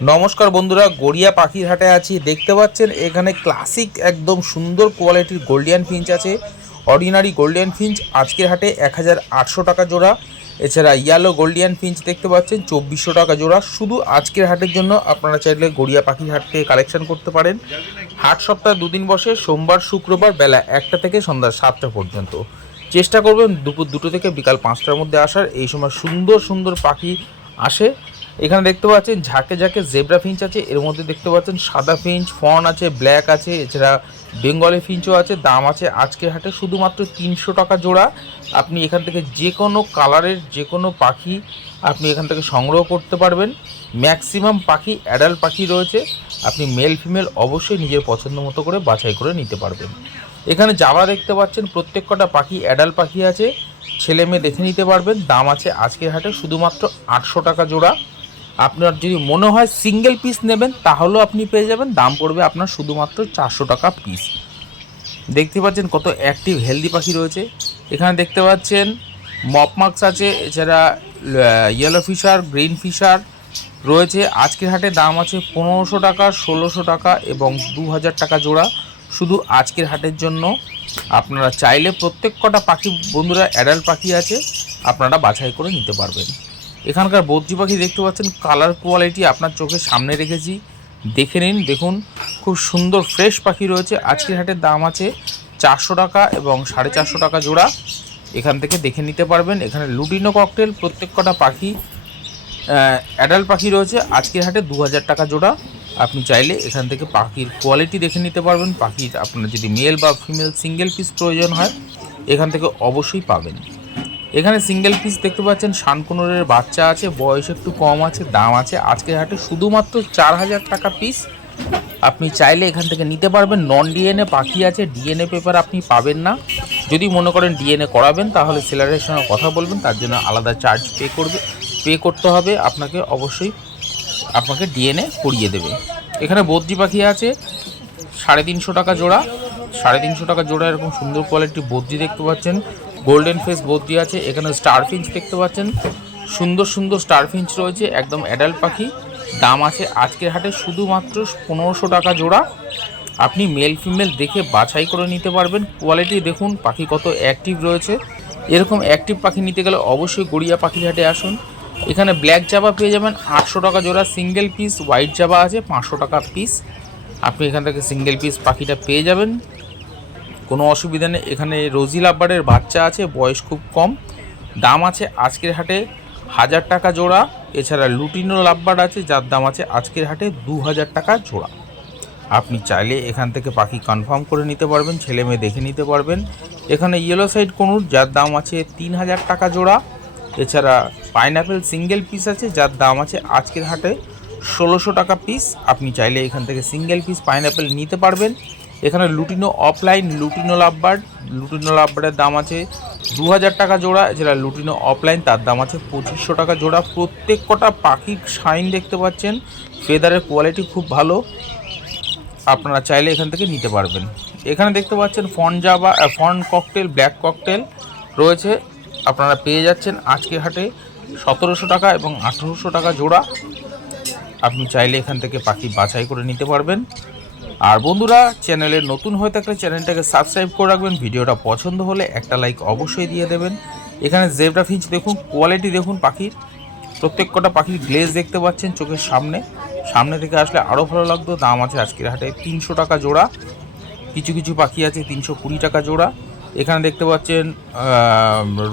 নমস্কার বন্ধুরা, গড়িয়া পাখির হাটে আছি। দেখতে পাচ্ছেন এখানে ক্লাসিক একদম সুন্দর কোয়ালিটির গোল্ডিয়ান ফিঞ্চ আছে। অর্ডিনারি গোল্ডিয়ান ফিঞ্চ আজকের হাটে 1800 টাকা জোড়া। এছাড়া ইয়েলো গোল্ডিয়ান ফিঞ্চ দেখতে পাচ্ছেন 2400 টাকা জোড়া। শুধু আজকের হাটের জন্য আপনারা চাইলে গড়িয়া পাখির হাট থেকে কালেকশন করতে পারেন। হাট সপ্তাহে দুদিন বসে, সোমবার শুক্রবার বেলা 1টা থেকে সন্ধ্যা 7টা পর্যন্ত। চেষ্টা করবেন দুপুর 2টো থেকে বিকাল 5টার মধ্যে আসার। এই সময় সুন্দর সুন্দর পাখি আসে। এখানে দেখতে পাচ্ছেন ঝাঁকে ঝাঁকে জেব্রা ফিঞ্চ আছে, এর মধ্যে দেখতে পাচ্ছেন সাদা ফিঞ্চ, ফন আছে, ব্ল্যাক আছে, এছাড়া বেঙ্গলি ফিঞ্চও আছে। দাম আছে আজকের হাটে শুধুমাত্র 300 টাকা জোড়া। আপনি এখান থেকে যে কোনো কালারের যে কোনো পাখি আপনি এখান থেকে সংগ্রহ করতে পারবেন। ম্যাক্সিমাম পাখি অ্যাডাল্ট পাখি রয়েছে। আপনি মেল ফিমেল অবশ্যই নিজের পছন্দ মতো করে বাছাই করে নিতে পারবেন। এখানে জাবা দেখতে পাচ্ছেন প্রত্যেক কটা পাখি অ্যাডাল্ট পাখি আছে, ছেলে মেয়ে দেখে নিতে পারবেন। দাম আছে আজকের হাটে শুধুমাত্র 800 টাকা জোড়া। আপনার যদি মনে হয় সিঙ্গেল পিস নেবেন তাহলেও আপনি পেয়ে যাবেন। দাম পড়বে আপনার শুধুমাত্র 400 টাকা পিস। দেখতে পাচ্ছেন কত অ্যাক্টিভ হেলদি পাখি রয়েছে। এখানে দেখতে পাচ্ছেন মপমাক্স আছে, এছাড়া ইয়েলো ফিশার, গ্রিন ফিশার রয়েছে। আজকের হাটে দাম আছে 1500 টাকা, 1600 টাকা এবং 2000 টাকা জোড়া। শুধু আজকের হাটের জন্য আপনারা চাইলে প্রত্যেক কটা পাখি বন্ধুরা অ্যাডাল্ট পাখি আছে, আপনারা বাছাই করে নিতে পারবেন। এখানকার বদ্রি পাখি দেখতে পাচ্ছেন কালার কোয়ালিটি আপনার চোখের সামনে রেখেছি, দেখে নিন। দেখুন খুব সুন্দর ফ্রেশ পাখি রয়েছে। আজকের হাটের দাম আছে 400 টাকা এবং 450 টাকা জোড়া। এখান থেকে দেখে নিতে পারবেন। এখানে লুটিনো ককটেল প্রত্যেক কটা পাখি অ্যাডাল্ট পাখি রয়েছে। আজকের হাটে 2000 টাকা জোড়া। আপনি চাইলে এখান থেকে পাখির কোয়ালিটি দেখে নিতে পারবেন। পাখির আপনার যদি মেল বা ফিমেল সিঙ্গেল পিস প্রয়োজন হয় এখান থেকে অবশ্যই পাবেন। এখানে সিঙ্গেল পিস দেখতে পাচ্ছেন শানকুনোরের বাচ্চা আছে, বয়স একটু কম আছে। দাম আছে আজকের হাটে শুধুমাত্র 4000 টাকা পিস। আপনি চাইলে এখান থেকে নিতে পারবেন। নন ডিএনএ পাখি আছে, ডিএনএ পেপার আপনি পাবেন না। যদি মনে করেন ডিএনএ করাবেন তাহলে সেলারের সঙ্গে কথা বলবেন, তার জন্য আলাদা চার্জ পে করতে হবে আপনাকে। অবশ্যই আপনাকে ডিএনএ করিয়ে দেবে। এখানে বদ্রি পাখি আছে 350 টাকা জোড়া। 350 টাকা জোড়া এরকম সুন্দর কোয়ালিটির বদ্রি দেখতে পাচ্ছেন। গোল্ডেন ফেস বদ্রি আছে। এখানে স্টার ফিঞ্চ দেখতে পাচ্ছেন, সুন্দর সুন্দর স্টার ফিঞ্চ রয়েছে, একদম অ্যাডাল্ট পাখি। দাম আছে আজকের হাটে শুধুমাত্র 1500 টাকা জোড়া। আপনি মেল ফিমেল দেখে বাছাই করে নিতে পারবেন। কোয়ালিটি দেখুন পাখি কত অ্যাক্টিভ রয়েছে। এরকম অ্যাক্টিভ পাখি নিতে গেলে অবশ্যই গড়িয়া পাখির হাটে আসুন। এখানে ব্ল্যাক জাবা পেয়ে যাবেন 800 টাকা জোড়া সিঙ্গেল পিস। হোয়াইট জাবা আছে 500 টাকা পিস। আপনি এখান থেকে সিঙ্গেল পিস পাখিটা পেয়ে যাবেন, কোনো অসুবিধা নেই। এখানে রোজি লাভবার্ডের বাচ্চা আছে, বয়স খুব কম। দাম আছে আজকের হাটে 1000 টাকা জোড়া। এছাড়া লুটিনো লাভবার্ড আছে, যার দাম আছে আজকের হাটে 2000 টাকা জোড়া। আপনি চাইলে এখান থেকে পাখি কনফার্ম করে নিতে পারবেন, ছেলে মেয়ে দেখে নিতে পারবেন। এখানে ইয়েলো সাইড কোনুর, যার দাম আছে 3000 টাকা জোড়া। এছাড়া পাইনাপেল সিঙ্গেল পিস আছে, যার দাম আছে আজকের হাটে 1600 টাকা পিস। আপনি চাইলে এখান থেকে সিঙ্গেল পিস পাইনাপেল নিতে পারবেন। এখানে লুটিনো অফলাইন, লুটিনো লাভবার্ডের দাম আছে 2000 টাকা জোড়া। এছাড়া লুটিনো অফলাইন তার দাম আছে 2500 টাকা জোড়া। প্রত্যেক কটা পাখির শাইন দেখতে পাচ্ছেন, ফেদারের কোয়ালিটি খুব ভালো। আপনারা চাইলে এখান থেকে নিতে পারবেন। এখানে দেখতে পাচ্ছেন ফন ককটেল, ব্ল্যাক ককটেল রয়েছে। আপনারা পেয়ে যাচ্ছেন আজকের হাটে 1700 টাকা এবং 1800 টাকা জোড়া। আপনি চাইলে এখান থেকে পাখি বাছাই করে নিতে পারবেন। আর বন্ধুরা, চ্যানেলে নতুন হয়ে থাকলে চ্যানেলটাকে সাবস্ক্রাইব করে রাখবেন। ভিডিওটা পছন্দ হলে একটা লাইক অবশ্যই দিয়ে দেবেন। এখানে জেব্রা ফিঞ্চ দেখুন, কোয়ালিটি দেখুন পাখির। প্রত্যেক কটা পাখির গ্লেজ দেখতে পাচ্ছেন চোখের সামনে থেকে আসলে আরও ভালো লাগতো। দাম আছে আজকের হাটে 300 টাকা জোড়া। কিছু কিছু পাখি আছে 320 টাকা জোড়া। এখানে দেখতে পাচ্ছেন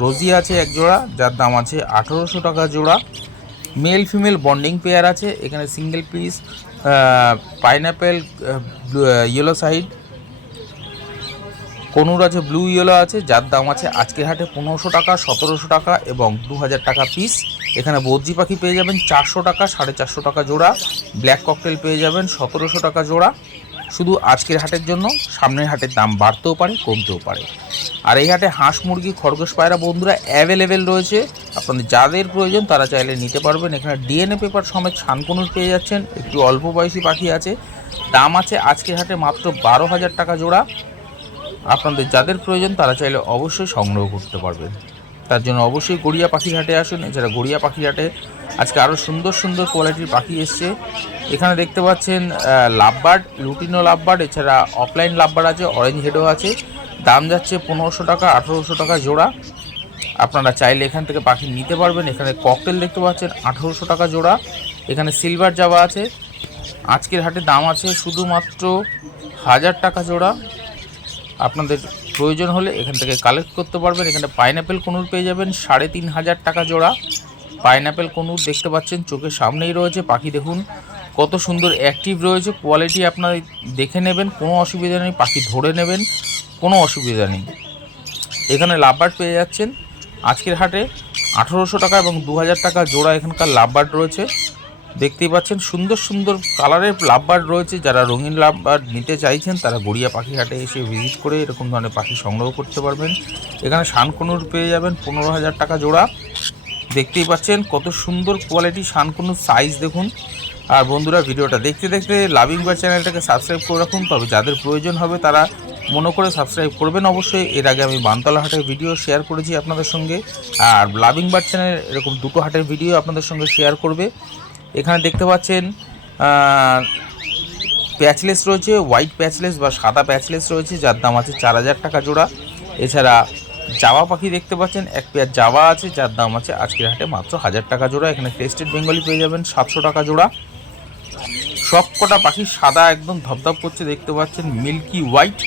রোজি আছে এক জোড়া, যার দাম আছে 1800 টাকা জোড়া। মেল ফিমেল বন্ডিং পেয়ার আছে। এখানে single piece pineapple yellow side কোনুর আছে, ব্লু ইয়েলো আছে, যার দাম আছে আজকের হাটে 1500 টাকা, 1700 টাকা এবং 2000 টাকা পিস। এখানে বদ্রি পাখি পেয়ে যাবেন 400 টাকা, 450 টাকা জোড়া। ব্ল্যাক ককটেল পেয়ে যাবেন 1700 টাকা জোড়া। শুধু আজকের হাটের জন্য, সামনের হাটের দাম বাড়তেও পারে কমতেও পারে। আর এই হাটে হাঁস মুরগি খরগোশ পায়রা বন্ধুরা অ্যাভেলেবেল রয়েছে। আপনাদের যাদের প্রয়োজন তারা চাইলে নিতে পারবেন। এখানে ডিএনএ পেপার সমেত শানকুনুর পেয়ে যাচ্ছেন। একটু অল্প বয়সী পাখি আছে, দাম আছে আজকের হাটে মাত্র 12,000 টাকা জোড়া। আপনাদের যাদের প্রয়োজন তারা চাইলে অবশ্যই সংগ্রহ করতে পারবেন। তার জন্য অবশ্যই গড়িয়া পাখির হাটে আসুন। এছাড়া গড়িয়া পাখির হাটে আজকে আরও সুন্দর সুন্দর কোয়ালিটির পাখি এসছে। এখানে দেখতে পাচ্ছেন লাভবার্ড, লুটিনো লাভবার্ড, এছাড়া অফলাইন লাভবার্ড আছে, অরেঞ্জ হেডও আছে। দাম যাচ্ছে 1500 টাকা, 1800 টাকা জোড়া। আপনারা চাইলে এখান থেকে পাখি নিতে পারবেন। এখানে ককটেল দেখতে পাচ্ছেন 1800 টাকা জোড়া। এখানে সিলভার জাভা আছে, আজকের হাটে দাম আছে শুধুমাত্র 1000 টাকা জোড়া। আপনাদের প্রয়োজন হলে এখান থেকে কালেক্ট করতে পারবেন। এখানে পাইনঅ্যাপেল কনুর পেয়ে যাবেন 3500 টাকা জোড়া। পাইনঅ্যাপেল কনুর দেখতে পাচ্ছেন চোখের সামনেই রয়েছে। পাখি দেখুন কত সুন্দর অ্যাক্টিভ রয়েছে, কোয়ালিটি আপনারা দেখে নেবেন, কোনো অসুবিধা নেই। পাখি ধরে নেবেন, কোনো অসুবিধা নেই। এখানে লাভবার্ড পেয়ে যাচ্ছেন আজকের হাটে 1800 টাকা এবং 2000 টাকা জোড়া। এখানকার লাভবার্ড রয়েছে, দেখতেই পাচ্ছেন সুন্দর সুন্দর কালারের লাভবার্ড রয়েছে। যারা রঙিন লাভবার্ড নিতে চাইছেন তারা গড়িয়া পাখি হাটে এসে ভিজিট করে এরকম ধরনের পাখি সংগ্রহ করতে পারবেন। এখানে শানকনুর পেয়ে যাবেন 15000 টাকা জোড়া। দেখতেই পাচ্ছেন কত সুন্দর কোয়ালিটি শানকনুর, সাইজ দেখুন। আর বন্ধুরা, ভিডিওটা দেখতে দেখতে লাভিং বার্ড চ্যানেলটাকে সাবস্ক্রাইব করে রাখুন, তবে যাদের প্রয়োজন হবে তারা মনে করে সাবস্ক্রাইব করবেন অবশ্যই। এর আগে আমি বানতলা হাটের ভিডিও শেয়ার করেছি আপনাদের সঙ্গে, আর লাভিং বার্ড চ্যানেল এরকম দুটো হাটের ভিডিও আপনাদের সঙ্গে শেয়ার করবে। এখানে দেখতে পাচ্ছেন প্যাচলেস রয়েছে, হোয়াইট প্যাচলেস বা সাদা প্যাচলেস রয়েছে, যার দাম আছে 4000 টাকা জোড়া। এছাড়া জাভা পাখি দেখতে পাচ্ছেন, এক পেয়ার জাভা আছে, যার দাম আছে আজকের হাটে মাত্র 1000 টাকা জোড়া। এখানে ক্রেস্টেড বেঙ্গলি পেয়ে যাবেন 700 টাকা জোড়া। সব কটা পাখি সাদা একদম ধপধপ করছে, দেখতে পাচ্ছেন মিল্কি হোয়াইট।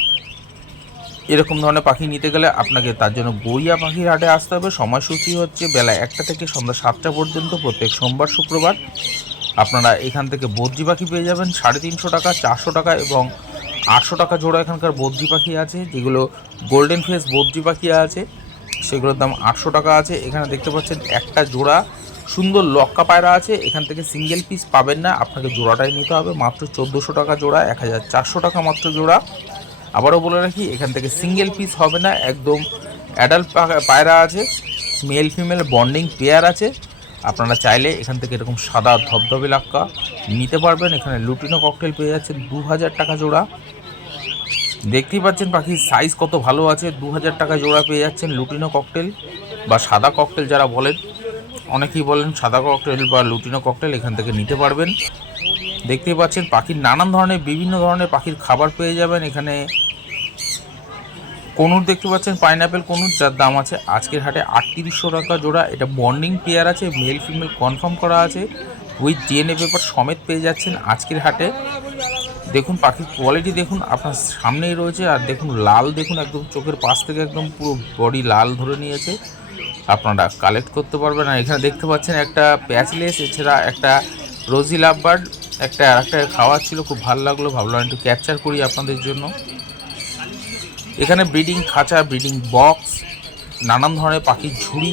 এরকম ধরনের পাখি নিতে গেলে আপনাকে তার জন্য গড়িয়া পাখির হাটে আসতে হবে। সময়সূচি হচ্ছে বেলা 1টা থেকে সন্ধ্যা 7টা পর্যন্ত প্রত্যেক সোমবার শুক্রবার। আপনারা এখান থেকে বদ্রি পাখি পেয়ে যাবেন 350 টাকা, 400 টাকা এবং 800 টাকা জোড়া। এখানকার বদ্রি পাখি আছে, যেগুলো গোল্ডেন ফেস বদ্রি পাখি আছে, সেগুলোর দাম 800 টাকা আছে। এখানে দেখতে পাচ্ছেন একটা জোড়া সুন্দর লক্কা পায়রা আছে, এখান থেকে সিঙ্গেল পিস পাবেন না, আপনাকে জোড়াটাই নিতে হবে। মাত্র 1400 টাকা জোড়া, 1400 টাকা মাত্র জোড়া। আবারও বলে রাখি, এখান থেকে সিঙ্গেল পিস হবে না, একদম অ্যাডাল্ট পায়রা আছে, মেল ফিমেল বন্ডিং পেয়ার আছে। আপনারা চাইলে এখান থেকে এরকম সাদা ধবধবে লাক্কা নিতে পারবেন। এখানে লুটিনো ককটেল পেয়ে যাচ্ছেন 2000 টাকা জোড়া। দেখতেই পাচ্ছেন পাখির সাইজ কত ভালো আছে, 2000 টাকা জোড়া পেয়ে যাচ্ছেন লুটিনো ককটেল বা সাদা ককটেল যারা বলেন, অনেকেই বলেন সাদা ককটেল বা লুটিনো ককটেল, এখান থেকে নিতে পারবেন। দেখতেই পাচ্ছেন পাখির নানান ধরনের বিভিন্ন ধরনের পাখির খাবার পেয়ে যাবেন। এখানে কনুর দেখতে পাচ্ছেন, পাইনঅ্যাপেল কনুর, যার দাম আছে আজকের হাটে 3800 টাকা জোড়া। এটা বন্ডিং পেয়ার আছে, মেল ফিমেল কনফার্ম করা আছে, উইথ ডিএনএ পেপার সমেত পেয়ে যাচ্ছেন আজকের হাটে। দেখুন পাখির কোয়ালিটি দেখুন, আপনার সামনেই রয়েছে। আর দেখুন লাল দেখুন, একদম চোখের পাশ থেকে একদম পুরো বডি লাল ধরে নিয়েছে। আপনারা কালেক্ট করতে পারবেন। আর এখানে দেখতে পাচ্ছেন একটা প্যাচলেস, এছাড়া একটা রোজি লাভবার্ড, একটা খাওয়ার ছিল, খুব ভালো লাগলো, ভাবলাম একটু ক্যাপচার করি আপনাদের জন্য। এখানে ব্রিডিং খাঁচা, ব্রিডিং বক্স, নানান ধরনের পাখির ঝুড়ি,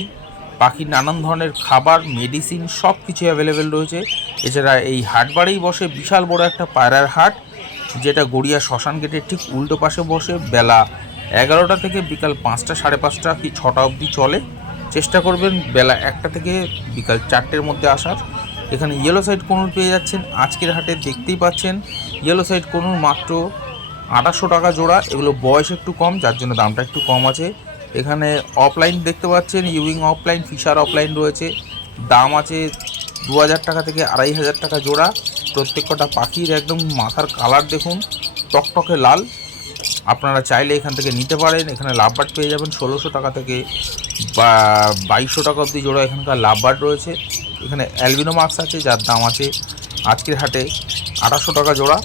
পাখির নানান ধরনের খাবার, মেডিসিন সব কিছু অ্যাভেলেবেল রয়েছে। এছাড়া এই হাটবারেই বসে বিশাল বড় একটা পায়রার হাট, যেটা গড়িয়া শ্মশান গেটের ঠিক উল্টো পাশে বসে। বেলা 11টা থেকে বিকাল 5টা, 5:30 কি 6টা অবধি চলে। চেষ্টা করবেন বেলা 1টা থেকে বিকাল 4টের মধ্যে আসার। এখানে ইয়েলো সাইড কনুর পেয়ে যাচ্ছেন আজকের হাটে, দেখতেই পাচ্ছেন ইয়েলো সাইড কনুর মাত্র 2800 টাকা জোড়া। এগুলো বয়স একটু কম, যার জন্য দামটা একটু কম আছে। এখানে অফলাইন দেখতে পাচ্ছেন, ইউইং অফলাইন, ফিশার অফলাইন রয়েছে, দাম আছে 2000 টাকা থেকে 2500 টাকা জোড়া। প্রত্যেকটা পাখির একদম মাথার কালার দেখুন টকটকে লাল। আপনারা চাইলে এখান থেকে নিতে পারেন। এখানে লাভবার্ড পেয়ে যাবেন 1600 টাকা থেকে 2200 টাকা অবধি জোড়া। এখানকার লাভবার্ড রয়েছে। এখানে অ্যালবিনো মাস্ক আছে, যার দাম আছে আজকের হাটে 2800 টাকা জোড়া।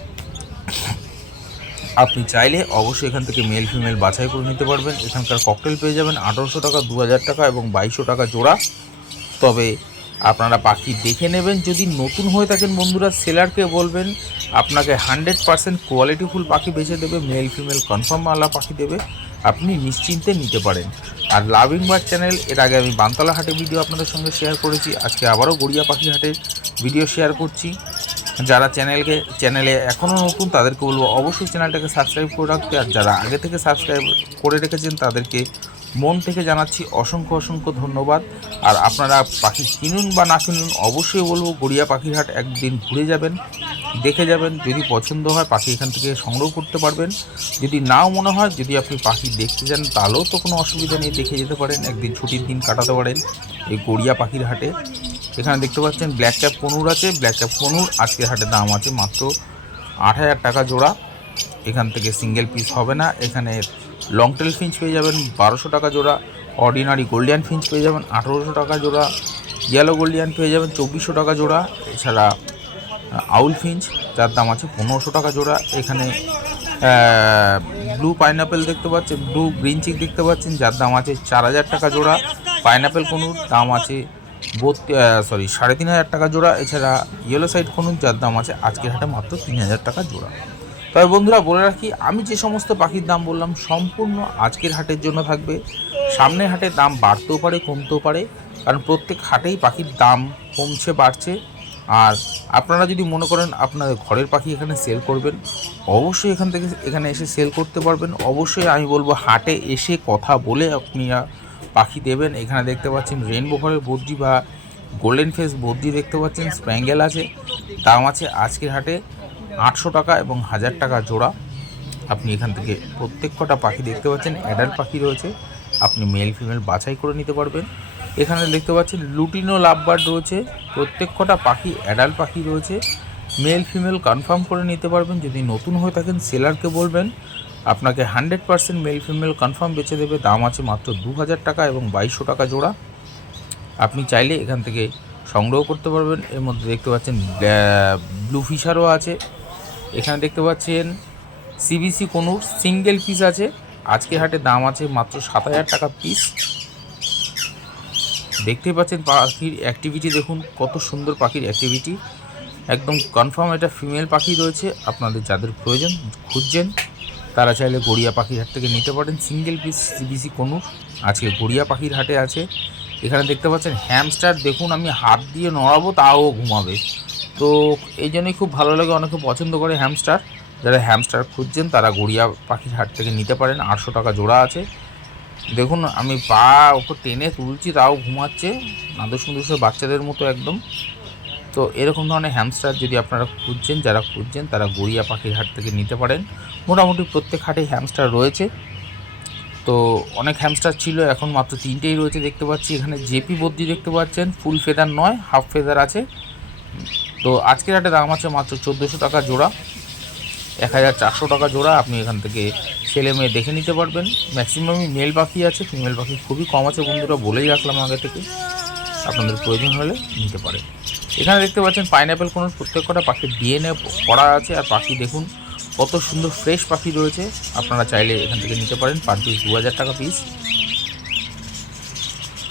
আপনি চাইলে অবশ্যই এখান থেকে মেল ফিমেল বাছাই করে নিতে পারবেন। এখানকার ককটেল পেয়ে যাবেন 1800 টাকা, 2000 টাকা এবং 2200 টাকা জোড়া। তবে আপনারা পাখি দেখে নেবেন। যদি নতুন হয়ে থাকেন বন্ধুরা, সেলারকে বলবেন আপনাকে 100% কোয়ালিটিফুল পাখি বেছে দেবে, মেল ফিমেল কনফার্ম আলা পাখি দেবে, আপনি নিশ্চিন্তে নিতে পারেন। আর লাভিং বার্ড চ্যানেল, এর আগে আমি বানতলা হাটে ভিডিও আপনাদের সঙ্গে শেয়ার করেছি, আজকে আবারও গড়িয়া পাখি হাটের ভিডিও শেয়ার করছি। যারা চ্যানেলে এখনও নতুন তাদেরকে বলবো অবশ্যই চ্যানেলটাকে সাবস্ক্রাইব করে রাখতে, আর যারা আগে থেকে সাবস্ক্রাইব করে রেখেছেন তাদেরকে মন থেকে জানাচ্ছি অসংখ্য অসংখ্য ধন্যবাদ। আর আপনারা পাখি কিনুন বা না কিনুন, অবশ্যই বলবো গড়িয়া পাখির হাট একদিন ঘুরে যাবেন, দেখে যাবেন। যদি পছন্দ হয় পাখি এখান থেকে সংগ্রহ করতে পারবেন। যদি নাও মনে হয়, যদি আপনি পাখি দেখতে যান তাহলেও তো কোনো অসুবিধা নেই, দেখে যেতে পারেন, একদিন ছুটির দিন কাটাতে পারেন এই গড়িয়া পাখির হাটে। এখানে দেখতে পাচ্ছেন ব্ল্যাক ক্যাপ কনুর আছে। ব্ল্যাক ক্যাপ কনুর আজকের হাটে দাম আছে মাত্র 8,000 টাকা জোড়া। এখান থেকে সিঙ্গেল পিস হবে না। এখানে লং টেল ফিঞ্চ পেয়ে যাবেন 1200 টাকা জোড়া। অর্ডিনারি গোল্ডিয়ান ফিঞ্চ পেয়ে যাবেন 1800 টাকা জোড়া। ইয়েলো গোল্ডিয়ান পেয়ে যাবেন 2400 টাকা জোড়া। এছাড়া আউল ফিঞ্চ যার দাম আছে 1500 টাকা জোড়া। এখানে ব্লু পাইনাপেল দেখতে পাচ্ছেন, ব্লু গ্রিন চিক দেখতে পাচ্ছেন, যার দাম আছে 4000 টাকা জোড়া। পাইনাপেল কনুর দাম আছে 3,500 টাকা জোড়া। এছাড়া ইয়েলো সাইড কনুর যার দাম আছে আজকের হাটে মাত্র 3000 টাকা জোড়া। তবে বন্ধুরা বলে রাখি, আমি যে সমস্ত পাখির দাম বললাম সম্পূর্ণ আজকের হাটের জন্য থাকবে। সামনের হাটে দাম বাড়তেও পারে, কমতেও পারে, কারণ প্রত্যেক হাটেই পাখির দাম কমছে বাড়ছে। আর আপনারা যদি মনে করেন আপনাদের ঘরের পাখি এখানে সেল করবেন, অবশ্যই এখানে এসে সেল করতে পারবেন। অবশ্যই আমি বলবো হাটে এসে কথা বলে আপনারা পাখি দেবেন। এখানে দেখতে পাচ্ছেন রেইনবো ঘরের বদ্রি বা গোল্ডেন ফেস বদ্রি দেখতে পাচ্ছেন, স্প্যাঙ্গেল আছে, দাম আছে আজকের হাটে 800 টাকা এবং 1000 টাকা জোড়া। আপনি এখান থেকে প্রত্যেক কটা পাখি দেখতে পাচ্ছেন, অ্যাডাল্ট পাখি রয়েছে, আপনি মেল ফিমেল বাছাই করে নিতে পারবেন। এখানে দেখতে পাচ্ছেন লুটিনো লাভবার্ড রয়েছে, প্রত্যেক কটা পাখি অ্যাডাল্ট পাখি রয়েছে, মেল ফিমেল কনফার্ম করে নিতে পারবেন। যদি নতুন হয়ে থাকেন সেলারকে বলবেন আপনাকে 100% মেল ফিমেল কনফার্ম বেচে দেবে। দাম আছে মাত্র 2000 টাকা এবং 2200 টাকা জোড়া। আপনি চাইলে এখান থেকে সংগ্রহ করতে পারবেন। এর মধ্যে দেখতে পাচ্ছেন ব্লু ফিশারও আছে। এখানে দেখতে পাচ্ছেন সিবিসি কনুর সিঙ্গেল পিস আছে, আজকের হাটে দাম আছে মাত্র 7000 টাকা পিস। দেখতেই পাচ্ছেন পাখির অ্যাক্টিভিটি, দেখুন কত সুন্দর পাখির অ্যাক্টিভিটি, একদম কনফার্ম এটা ফিমেল পাখি রয়েছে। আপনাদের যাদের প্রয়োজন খুঁজছেন তারা চাইলে গড়িয়া পাখির হাট থেকে নিতে পারেন। সিঙ্গেল পিস সিবিসি কনুর আজকে গড়িয়া পাখির হাটে আছে। এখানে দেখতে পাচ্ছেন হ্যামস্টার, দেখুন আমি হাত দিয়ে নড়াবো তাও ঘুমাবে, তো এই জন্যই খুব ভালো লাগে, অনেকে পছন্দ করে হ্যামস্টার। যারা হ্যামস্টার খুঁজছেন তারা গড়িয়া পাখির হাট থেকে নিতে পারেন। 800 টাকা জোড়া আছে। দেখুন আমি পা ওকে টেনে তুলছি তাও ঘুমাচ্ছে, নাদুস নুদুসের বাচ্চাদের মতো একদম। তো এরকম ধরনের হ্যামস্টার যদি আপনারা খুঁজছেন, যারা খুঁজছেন তারা গড়িয়া পাখির হাট থেকে নিতে পারেন। মোটামুটি প্রত্যেক হাটেই হ্যামস্টার রয়েছে। তো অনেক হ্যামস্টার ছিল, এখন মাত্র 3টেই রয়েছে দেখতে পাচ্ছি। এখানে জেপি বদ্রি দেখতে পাচ্ছেন, ফুল ফেদার নয়, হাফ ফেদার আছে। তো আজকের হাটে দাম আছে মাত্র 1400 টাকা জোড়া, 1400 টাকা জোড়া। আপনি এখান থেকে ছেলে মেয়ে দেখে নিতে পারবেন। ম্যাক্সিমামই মেল পাখি আছে, ফিমেল পাখি খুবই কম আছে বন্ধুরা, বলেই রাখলাম আগে থেকে, আপনাদের প্রয়োজন হলে নিতে পারেন। এখানে দেখতে পাচ্ছেন পাইনাপেল কোনো প্রত্যেক কটা পাখির ডিএনএ করা আছে। আর পাখি দেখুন কত সুন্দর ফ্রেশ পাখি রয়েছে, আপনারা চাইলে এখান থেকে নিতে পারেন। পার পিস 2000 টাকা পিস।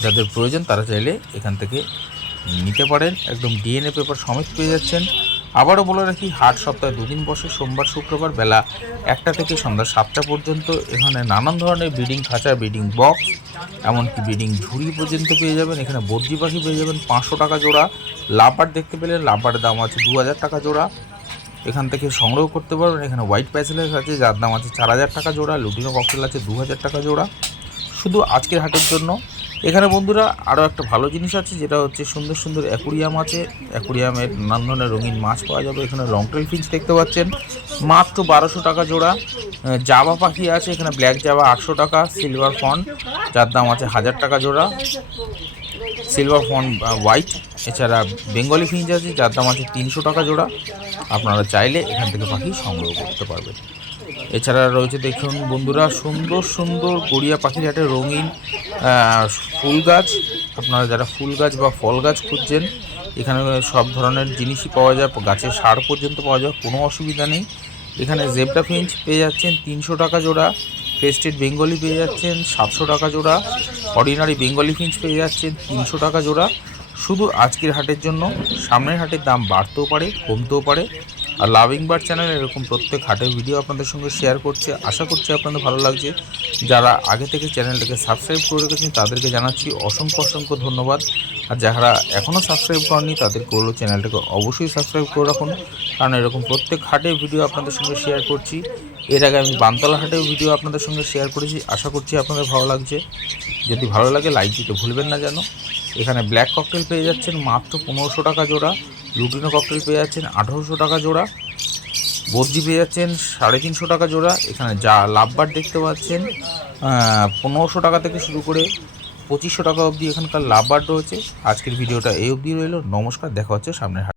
যাদের প্রয়োজন তারা চাইলে এখান থেকে নিতে পারেন, একদম ডিএনএ পেপার সমেত পেয়ে যাচ্ছেন। আবারও বলে রাখি, হাট সপ্তাহে 2 দিন বসে, সোমবার শুক্রবার বেলা 1টা থেকে সন্ধ্যা 7টা পর্যন্ত। এখানে নানান ধরনের ব্রিডিং খাঁচা, ব্রিডিং বক্স, এমনকি ব্রিডিং ঝুড়ি পর্যন্ত পেয়ে যাবেন। এখানে বদ্রি পাখি পেয়ে যাবেন 500 টাকা জোড়া। লাভবার্ড দেখতে পেলেন, লাভবার্ডের দাম আছে 2000 টাকা জোড়া, এখান থেকে সংগ্রহ করতে পারবেন। এখানে হোয়াইট প্যাসেলেস আছে যার দাম আছে 4000 টাকা জোড়া। লুটিনো ককটেল আছে 2000 টাকা জোড়া, শুধু আজকের হাটের জন্য। এখানে বন্ধুরা আরও একটা ভালো জিনিস আছে, যেটা হচ্ছে সুন্দর সুন্দর অ্যাকুরিয়াম আছে। অ্যাকুরিয়ামের নানান ধরনের রঙিন মাছ পাওয়া যাবে। এখানে লংটেল ফিঞ্চ দেখতে পাচ্ছেন মাত্র 1200 টাকা জোড়া। জাভা পাখি আছে, এখানে ব্ল্যাক জাভা 800 টাকা। সিলভার ফন যার দাম আছে 1000 টাকা জোড়া, সিলভার ফন হোয়াইট। এছাড়া বেঙ্গলি ফিঞ্চ আছে যার দাম আছে 300 টাকা জোড়া। আপনারা চাইলে এখান থেকে পাখি সংগ্রহ করতে পারবেন। এছাড়া রয়েছে দেখুন বন্ধুরা সুন্দর সুন্দর গড়িয়া পাখির হাটে রঙিন ফুল গাছ। আপনারা যারা ফুল গাছ বা ফল গাছ খুঁজছেন, এখানে সব ধরনের জিনিসই পাওয়া যায়, গাছের সার পর্যন্ত পাওয়া যায়, কোনো অসুবিধা নেই। এখানে জেব্রা ফিঞ্চ পেয়ে যাচ্ছেন 300 টাকা জোড়া। ক্রেস্টেড বেঙ্গলি পেয়ে যাচ্ছেন 700 টাকা জোড়া। অর্ডিনারি বেঙ্গলি ফিঞ্চ পেয়ে যাচ্ছেন 300 টাকা জোড়া। শুধু আজকের হাটের জন্য, সামনের হাটের দাম বাড়তেও পারে কমতেও পারে, আর লাভিং বার্ড চ্যানেল এরকম প্রত্যেক হাটের ভিডিও আপনাদের সঙ্গে শেয়ার করছে। আশা করছি আপনাদের ভালো লাগছে। যারা আগে থেকে চ্যানেলটাকে সাবস্ক্রাইব করে রেখেছেন তাদেরকে জানাচ্ছি অসংখ্য অসংখ্য ধন্যবাদ। আর যারা এখনও সাবস্ক্রাইব করেনি তাদেরকে বলবো চ্যানেলটাকে অবশ্যই সাবস্ক্রাইব করে রাখুন, কারণ এরকম প্রত্যেক হাটের ভিডিও আপনাদের সঙ্গে শেয়ার করছি। এর আগে আমি বানতলা হাটের ভিডিও আপনাদের সঙ্গে শেয়ার করেছি। আশা করছি আপনাদের ভালো লাগছে। যদি ভালো লাগে লাইক দিতে ভুলবেন না যেন। এখানে ব্ল্যাক ককটেল পেয়ে যাচ্ছেন মাত্র 1500 টাকা জোড়া, লুটিনো ককটেল পেয়ে যাচ্ছেন 1800 টাকা জোড়া, বদ্রি পেয়ে যাচ্ছেন 350 টাকা জোড়া। এখানে যা লাভবার্ড দেখতে পাচ্ছেন 1500 টাকা থেকে শুরু করে 2500 টাকা অবধি এখানকার লাভবার্ড রয়েছে। আজকের ভিডিওটা এই অবধি রইল। নমস্কার, দেখা হচ্ছে সামনের হাটে।